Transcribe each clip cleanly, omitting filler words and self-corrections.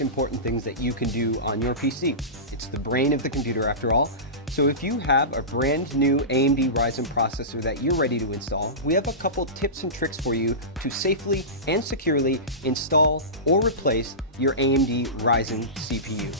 most important things that you can do on your PC. It's the brain of the computer after all. So if you have a brand new AMD Ryzen processor that you're ready to install, we have a couple tips and tricks for you to safely and securely install or replace your AMD Ryzen CPU.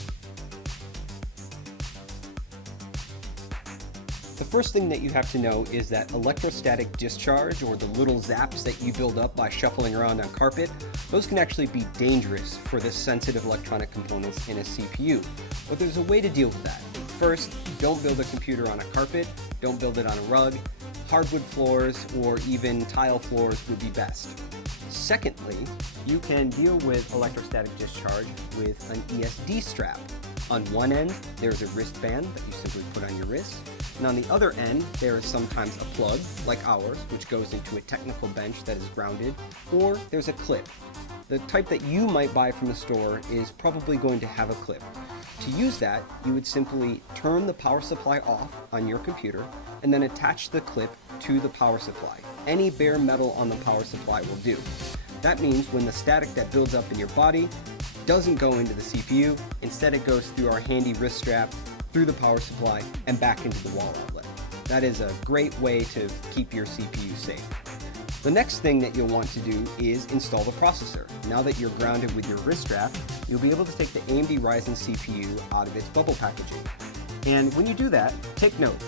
The first thing that you have to know is that electrostatic discharge, or the little zaps that you build up by shuffling around on carpet, those can actually be dangerous for the sensitive electronic components in a CPU. But there's a way to deal with that. First, don't build a computer on a carpet, don't build it on a rug. Hardwood floors or even tile floors would be best. Secondly, you can deal with electrostatic discharge with an ESD strap. On one end, there's a wristband that you simply put on your wrist. And on the other end, there is sometimes a plug, like ours, which goes into a technical bench that is grounded, or there's a clip. The type that you might buy from the store is probably going to have a clip. To use that, you would simply turn the power supply off on your computer and then attach the clip to the power supply. Any bare metal on the power supply will do. That means when the static that builds up in your body doesn't go into the CPU, instead it goes through our handy wrist strap, through the power supply, and back into the wall outlet. That is a great way to keep your CPU safe. The next thing that you'll want to do is install the processor. Now that you're grounded with your wrist strap, you'll be able to take the AMD Ryzen CPU out of its bubble packaging. And when you do that, take note.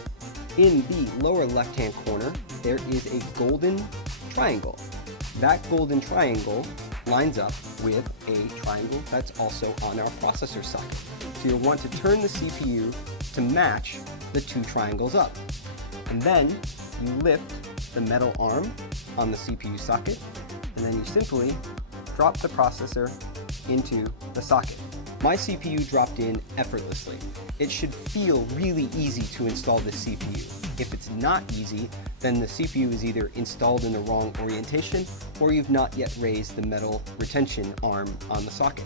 In the lower left-hand corner, there is a golden triangle. That golden triangle lines up with a triangle that's also on our processor socket. So you'll want to turn the CPU to match the two triangles up. And then you lift the metal arm on the CPU socket, and then you simply drop the processor into the socket. My CPU dropped in effortlessly. It should feel really easy to install this CPU. If it's not easy, then the CPU is either installed in the wrong orientation or you've not yet raised the metal retention arm on the socket.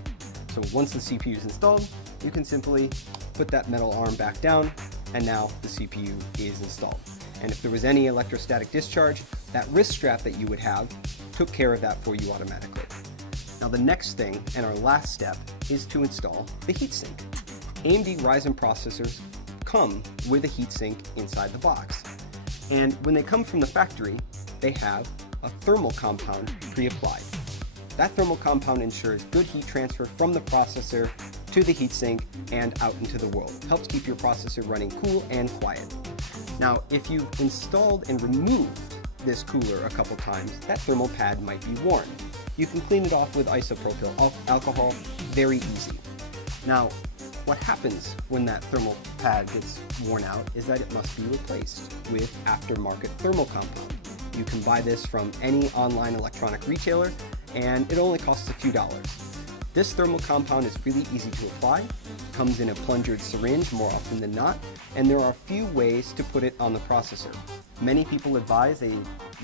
So once the CPU is installed, you can simply put that metal arm back down, and now the CPU is installed. And if there was any electrostatic discharge, that wrist strap that you would have took care of that for you automatically. Now the next thing, and our last step, is to install the heatsink. AMD Ryzen processors come with a heatsink inside the box. And when they come from the factory, they have a thermal compound pre-applied. That thermal compound ensures good heat transfer from the processor to the heatsink and out into the world. It helps keep your processor running cool and quiet. Now, if you've installed and removed this cooler a couple times, that thermal pad might be worn. You can clean it off with isopropyl alcohol, very easy. Now, what happens when that thermal pad gets worn out is that it must be replaced with aftermarket thermal compound. You can buy this from any online electronic retailer, and it only costs a few dollars. This thermal compound is really easy to apply, comes in a plungered syringe more often than not, and there are a few ways to put it on the processor. Many people advise a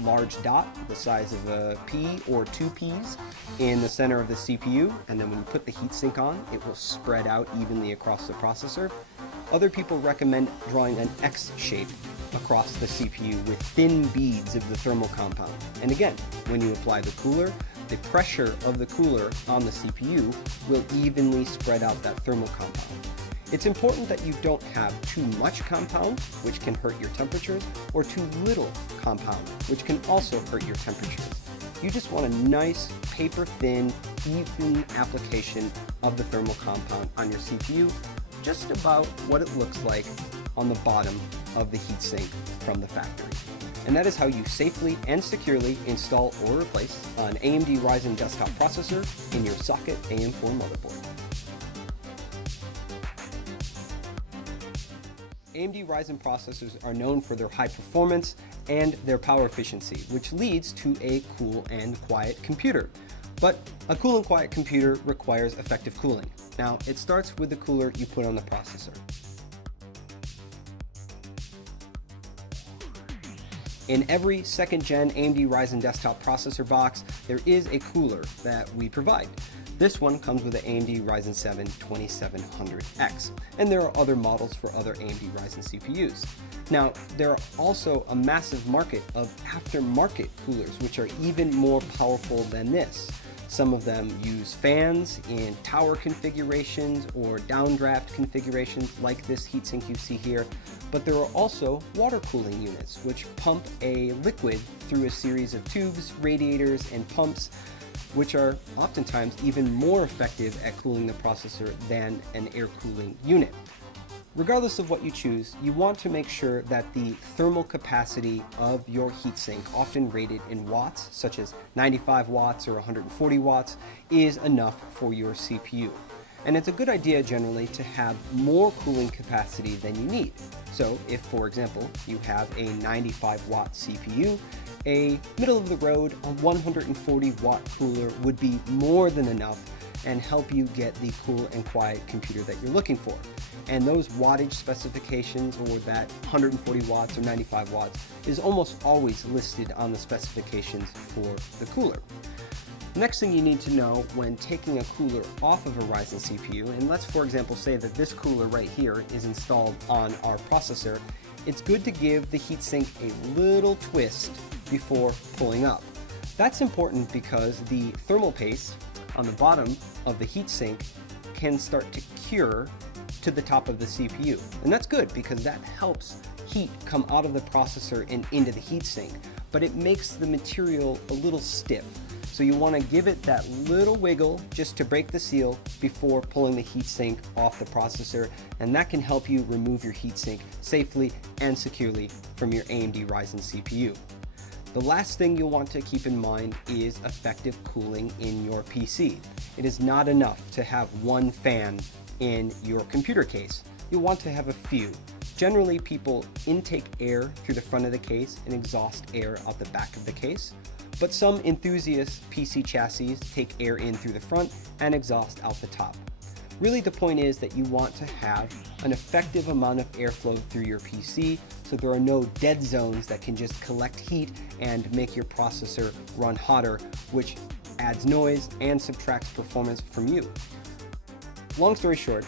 large dot the size of a pea or 2 peas in the center of the CPU, and then when you put the heatsink on, it will spread out evenly across the processor. Other people recommend drawing an X shape across the CPU with thin beads of the thermal compound. And again, when you apply the cooler, the pressure of the cooler on the CPU will evenly spread out that thermal compound. It's important that you don't have too much compound, which can hurt your temperatures, or too little compound, which can also hurt your temperatures. You just want a nice, paper-thin, even application of the thermal compound on your CPU, just about what it looks like on the bottom of the heatsink from the factory. And that is how you safely and securely install or replace an AMD Ryzen desktop processor in your socket AM4 motherboard. AMD Ryzen processors are known for their high performance and their power efficiency, which leads to a cool and quiet computer. But a cool and quiet computer requires effective cooling. Now, it starts with the cooler you put on the processor. In every 2nd gen AMD Ryzen desktop processor box, there is a cooler that we provide. This one comes with the AMD Ryzen 7 2700X, and there are other models for other AMD Ryzen CPUs. Now, there are also a massive market of aftermarket coolers, which are even more powerful than this. Some of them use fans in tower configurations or downdraft configurations like this heatsink you see here, but there are also water cooling units which pump a liquid through a series of tubes, radiators, and pumps, which are oftentimes even more effective at cooling the processor than an air cooling unit. Regardless of what you choose, you want to make sure that the thermal capacity of your heatsink, often rated in watts, such as 95 watts or 140 watts, is enough for your CPU. And it's a good idea generally to have more cooling capacity than you need. So if, for example, you have a 95 watt CPU, a middle of the road, a 140 watt cooler would be more than enough and help you get the cool and quiet computer that you're looking for. And those wattage specifications, or that 140 watts or 95 watts, is almost always listed on the specifications for the cooler. The next thing you need to know when taking a cooler off of a Ryzen CPU, and let's for example say that this cooler right here is installed on our processor, it's good to give the heatsink a little twist before pulling up. That's important because the thermal paste on the bottom of the heatsink can start to cure to the top of the CPU. And that's good because that helps heat come out of the processor and into the heatsink, but it makes the material a little stiff. So you want to give it that little wiggle just to break the seal before pulling the heatsink off the processor, and that can help you remove your heatsink safely and securely from your AMD Ryzen CPU. The last thing you'll want to keep in mind is effective cooling in your PC. It is not enough to have one fan in your computer case. You'll want to have a few. Generally, people intake air through the front of the case and exhaust air out the back of the case, but some enthusiast PC chassis take air in through the front and exhaust out the top. Really, the point is that you want to have an effective amount of airflow through your PC so there are no dead zones that can just collect heat and make your processor run hotter, which adds noise and subtracts performance from you. Long story short,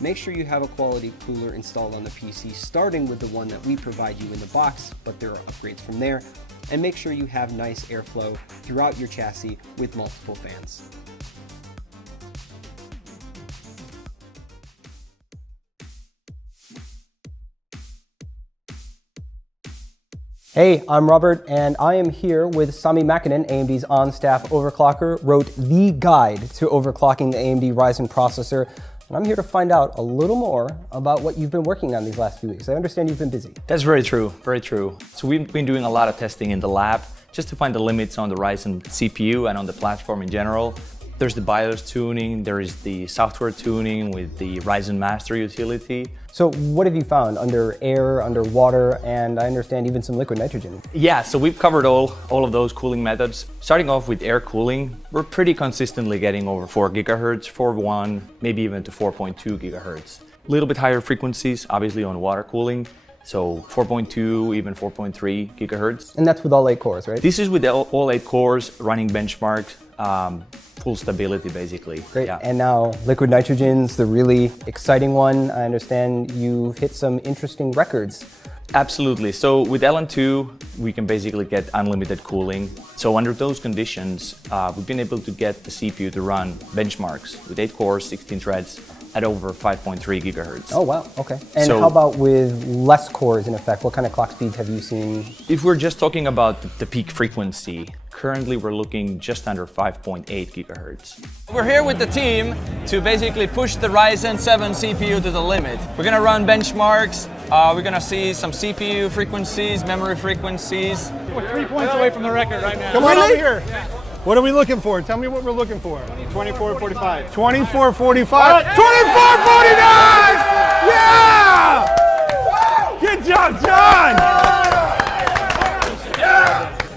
make sure you have a quality cooler installed on the PC, starting with the one that we provide you in the box, but there are upgrades from there, and make sure you have nice airflow throughout your chassis with multiple fans. Hey, I'm Robert, and I am here with Sami Mäkinen, AMD's on-staff overclocker, wrote the guide to overclocking the AMD Ryzen processor. And I'm here to find out a little more about what you've been working on these last few weeks. I understand you've been busy. That's very true, very true. So we've been doing a lot of testing in the lab just to find the limits on the Ryzen CPU and on the platform in general. There's the BIOS tuning, there is the software tuning with the Ryzen Master utility. So what have you found under air, under water, and I understand even some liquid nitrogen? Yeah, so we've covered all of those cooling methods. Starting off with air cooling, we're pretty consistently getting over 4 gigahertz, 4.1, maybe even to 4.2 gigahertz. A little bit higher frequencies, obviously on water cooling. So 4.2, even 4.3 gigahertz. And that's with all 8 cores, right? This is with all 8 cores, running benchmarks, full stability basically. Great, yeah. And now liquid nitrogen's the really exciting one. I understand you've hit some interesting records. Absolutely, so with LN2, we can basically get unlimited cooling. So under those conditions, we've been able to get the CPU to run benchmarks with 8 cores, 16 threads, at over 5.3 gigahertz. Oh wow, okay. And so, how about with less cores in effect? What kind of clock speeds have you seen? If we're just talking about the peak frequency, currently we're looking just under 5.8 gigahertz. We're here with the team to basically push the Ryzen 7 CPU to the limit. We're gonna run benchmarks, we're gonna see some CPU frequencies, memory frequencies. We're 3 points away from the record right now. Come on over here. What are we looking for? Tell me what we're looking for. 2445. 2445. 2449! Yeah! Good job, John!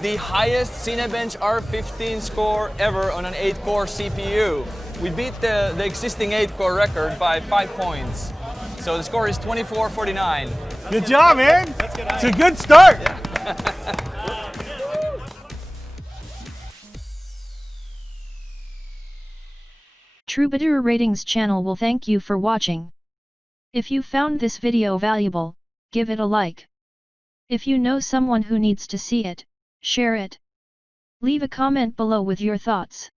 The highest Cinebench R15 score ever on an 8-core CPU. We beat the existing 8-core record by 5 points. So the score is 2449. Good job, man. It's a good start. Troubadour Ratings Channel will thank you for watching. If you found this video valuable, give it a like. If you know someone who needs to see it, share it. Leave a comment below with your thoughts.